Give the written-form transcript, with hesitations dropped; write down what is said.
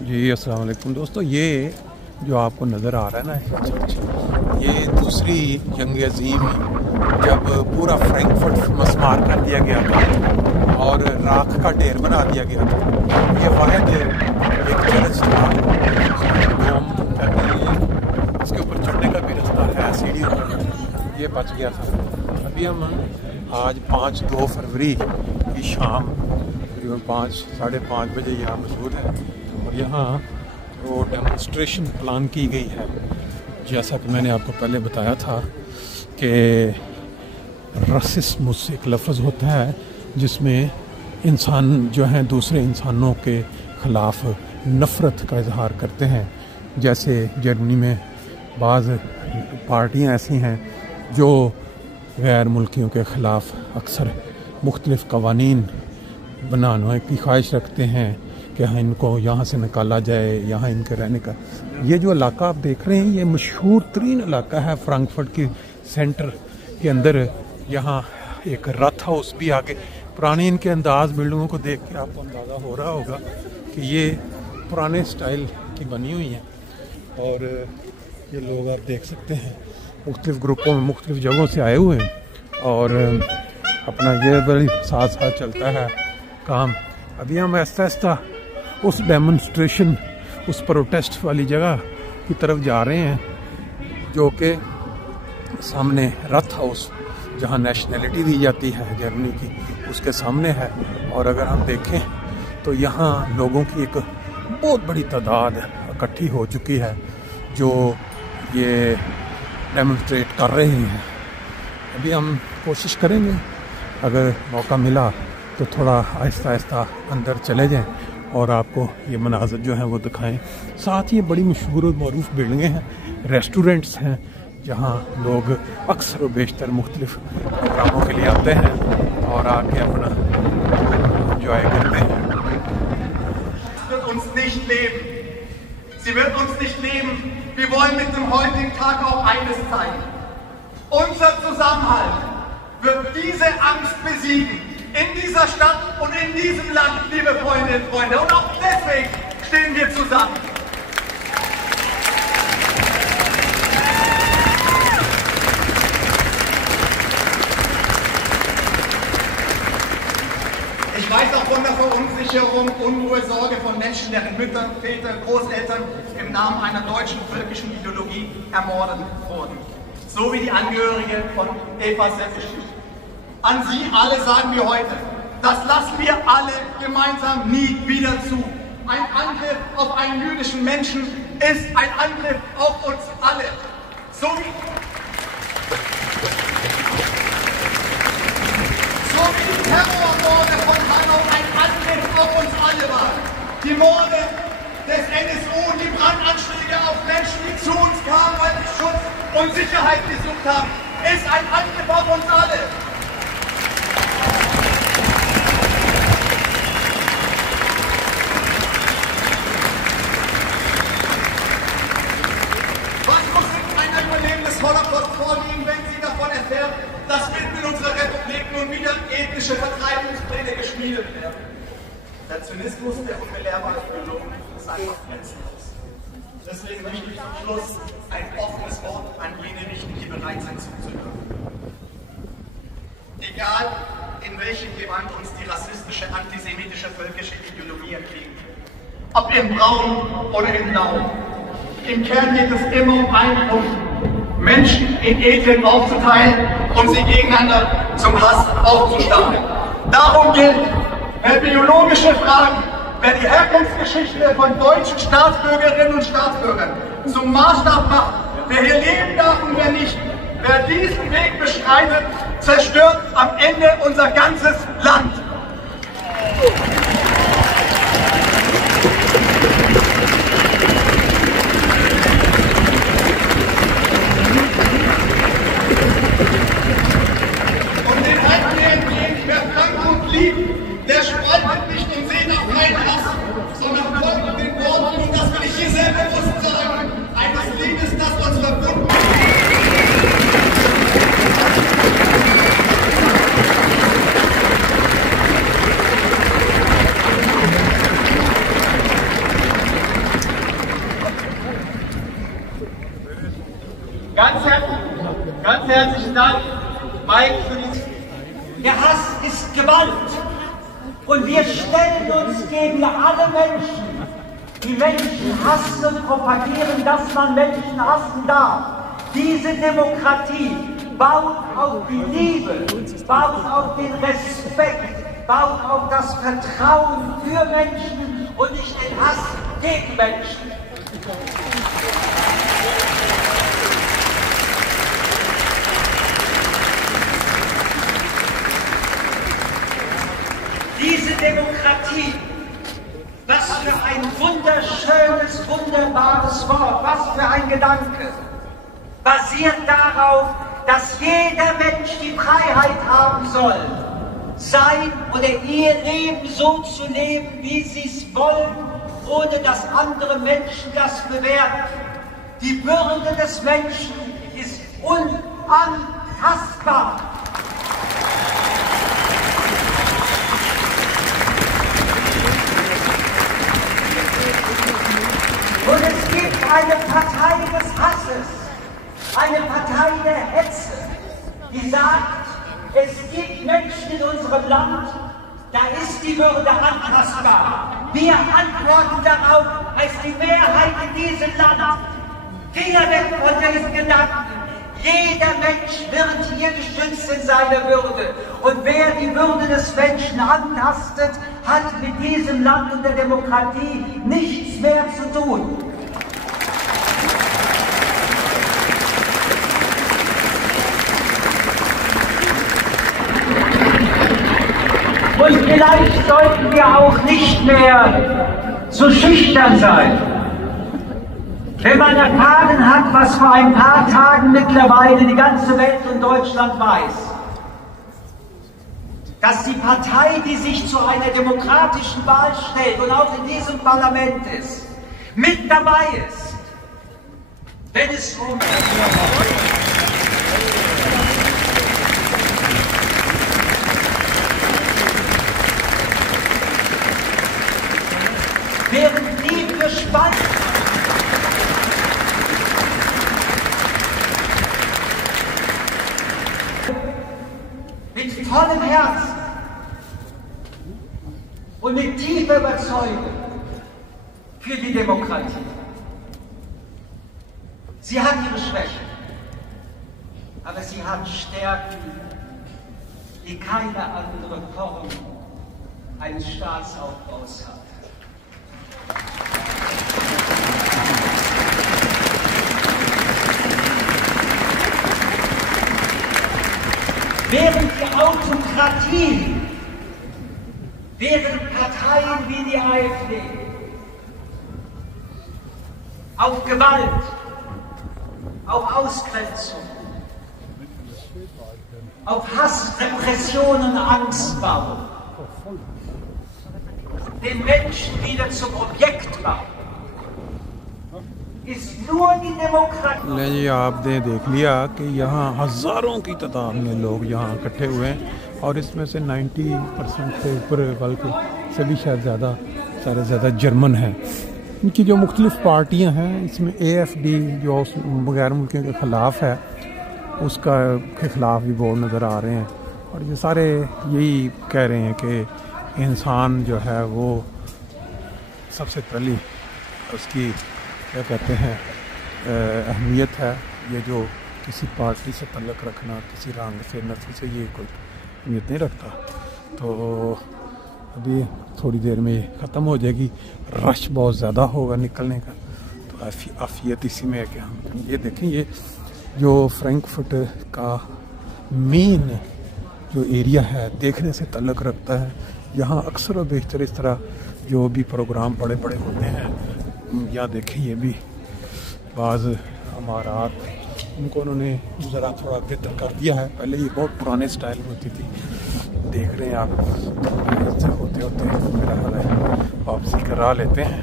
जी अस्सलाम वालेकुम दोस्तों, ये जो आपको नज़र आ रहा है ना, ये दूसरी जंग अज़ीम जब पूरा फ्रैंकफर्ट मस्मार कर दिया गया था और राख का ढेर बना दिया गया था। ये वाहिद एक चर्च था बम करने के लिए, इसके ऊपर चढ़ने का भी रास्ता है, सीढ़ी पर, ये बच गया था। अभी हम आज 5 फरवरी की शाम तकरीबन 5 साढ़े 5 बजे यहाँ मौजूद है और यहाँ वो डेमोन्स्ट्रेशन प्लान की गई है। जैसा कि मैंने आपको पहले बताया था कि रासिज्म एक लफ्ज़ होता है जिसमें इंसान जो हैं दूसरे इंसानों के ख़िलाफ़ नफ़रत का इजहार करते हैं। जैसे जर्मनी में बाज़ पार्टियां ऐसी हैं जो गैर मुल्कियों के ख़िलाफ़ अक्सर मुख्तलिफ़ कवानीन बनाने की ख्वाहिश रखते हैं कि हाँ इनको यहाँ से निकाला जाए, यहाँ इनके रहने का। ये जो इलाका आप देख रहे हैं ये मशहूर तरीन इलाका है फ्रैंकफर्ट के सेंटर के अंदर। यहाँ एक रथ हाउस भी आगे, पुराने इनके अंदाज बिल्डिंगों को देख के आपको अंदाज़ा हो रहा होगा कि ये पुराने स्टाइल की बनी हुई हैं। और ये लोग आप देख सकते हैं मुख्तलिफ़ ग्रुपों में मुख्तलिफ़ जगहों से आए हुए हैं और अपना ये बड़ी साथ साथ चलता है काम। अभी हम आहिस्ता आहिस्ता उस डेमोन्स्ट्रेशन, उस प्रोटेस्ट वाली जगह की तरफ जा रहे हैं जो कि सामने रथ हाउस जहां नेशनैलिटी दी जाती है जर्मनी की, उसके सामने है। और अगर हम देखें तो यहाँ लोगों की एक बहुत बड़ी तादाद इकट्ठी हो चुकी है जो ये डेमोन्स्ट्रेट कर रहे हैं। अभी हम कोशिश करेंगे अगर मौका मिला तो थोड़ा आहिस्ता आहिस्ता अंदर चले जाएं और आपको ये मनाज़र जो हैं वो दिखाएं। साथ ही बड़ी मशहूर और मरूफ बिल्डिंगें हैं, रेस्टोरेंट्स हैं जहाँ लोग अक्सर व बेशतर मुख्तलिफ प्रोग्रामों के लिए आते हैं और आके अपना एंजॉय करते हैं। Sie wird uns nicht leben. Wir wollen mit dem heutigen Tag auch eines zeigen. Unser Zusammenhalt wird diese Angst besiegen. In dieser Stadt und in diesem Land, liebe Freundinnen und Freunde. Und auch deswegen stehen wir zusammen. Ich weiß auch von der Verunsicherung, Unruhe, Sorge von Menschen, deren Mütter, Väter, Großeltern im Namen einer deutschen völkischen Ideologie ermordet wurden. So wie die Angehörige von Eva Seppisch. An Sie alle sagen wir heute, das lassen wir alle gemeinsam nie wieder zu. Ein Angriff auf einen jüdischen Menschen ist ein Angriff auf uns alle. So wie die Terrormorde von Hanau ein Angriff auf uns alle waren. Die Morde des NSU und die Brandanschläge auf Menschen, die zu uns kamen, weil sie Schutz und Sicherheit gesucht haben, ist ein Angriff auf uns alle. Was muss ein Überleben des Holocaust vorliegen, wenn sie davon erfährt, dass mitten in unserer Republik nun wieder ethnische Vertreibungspläne geschmiedet werden? Der Zynismus der unbelehrbaren Ideologen ist einfach grenzenlos. Deswegen möchte ich zum Schluss ein offenes Wort an jene richten, die bereit sind zuzuhören. Egal in welchem Gewand uns die rassistische, antisemitische, völkische Ideologie entgegen. Ob in Braun oder in Blau. Im Kern geht es immer um einen Punkt. Menschen in Ethnien aufzuteilen und sie gegeneinander zum Hass aufzustacheln. Darum gilt, wer biologische Fragen, wer die Herkunftsgeschichte von deutschen Staatsbürgerinnen und Staatsbürgern zum Maßstab macht, wer hier leben darf und wer nicht, wer diesen Weg beschreitet, zerstört am Ende unser ganzes Land. Und den Heimkehren gehen, wer Frankfurt liebt, der spaltet nicht und sehnt auf keinen Hass, sondern folgt den Worten, und das will ich hier sehr bewusst sagen, eines Liedes, das uns verbunden hat. herzlichen Dank, Mike, für die... Der Hass ist Gewalt. Und wir stellen uns gegen alle Menschen, die Menschen hassen und propagieren, dass man Menschen hassen darf. Diese Demokratie baut auf die Liebe, baut auf den Respekt, baut auf das Vertrauen für Menschen und nicht den Hass gegen Menschen. Diese Demokratie, was für ein wunderschönes, wunderbares Wort, was für ein Gedanke, basiert darauf, dass jeder Mensch die Freiheit haben soll, sein oder ihr Leben so zu leben, wie sie es wollen, ohne dass andere Menschen das bewerten. Die Würde des Menschen ist unantastbar. Und es gibt eine Partei des Hasses, eine Partei der Hetze, die sagt, es gibt Menschen in unserem Land, da ist die Würde antastbar. Wir antworten darauf als die Mehrheit in diesem Land. Finger weg von diesen Gedanken. Jeder Mensch wird hier geschützt in seiner Würde. Und wer die Würde des Menschen antastet, hat mit diesem Land und der Demokratie nichts mehr zu tun. Und vielleicht sollten wir auch nicht mehr so schüchtern sein. Wenn man erfahren hat, was vor ein paar Tagen mittlerweile die ganze Welt und Deutschland weiß, dass die Partei, die sich zu einer demokratischen Wahl stellt und auch in diesem Parlament ist, mit dabei ist, wenn es um... Während die für Spannung mit vollem Herzen und mit tiefer Überzeugung für die Demokratie. Sie hat ihre Schwächen, aber sie hat Stärken, die keine andere Form eines Staatsaufbaus hat. Während die Autokratie, während Parteien wie die AfD auf Gewalt, auf Ausgrenzung, auf Hass, Repression und Angst bauen, den Menschen wieder zum Objekt machen, जी आपने देख लिया कि यहाँ हज़ारों की तादाद में लोग यहाँ इकट्ठे हुए हैं और इसमें से 90% से ऊपर बल्कि सभी शायद ज़्यादा जर्मन हैं। इनकी जो मुख्तलिफ़ पार्टियाँ हैं इसमें AFD जो गैर मुल्कियों के ख़िलाफ़ है उसका के ख़िलाफ़ भी बोर्ड नज़र आ रहे हैं और ये सारे यही कह रहे हैं कि इंसान जो है वो सबसे पहली उसकी क्या कहते हैं अहमियत है। ये जो किसी पार्टी से तल्लुक़ रखना, किसी रंग से, नस्ल से, ये कोई अहमियत नहीं रखता। तो अभी थोड़ी देर में ये ख़त्म हो जाएगी, रश बहुत ज़्यादा होगा निकलने का। तो आफियत इसी में है कि हम ये देखें, ये जो फ्रैंकफर्ट का मेन जो एरिया है देखने से तल्लुक़ रखता है। यहाँ अक्सर और बेशतर इस तरह जो भी प्रोग्राम बड़े बड़े होते हैं, या देखें ये भी बाज़ अमारात उनको उन्होंने ज़रा थोड़ा बेहतर कर दिया है। पहले ये बहुत पुराने स्टाइल में होती थी, देख रहे हैं आप। होते होते मेरा हाल है वापसी करा लेते हैं।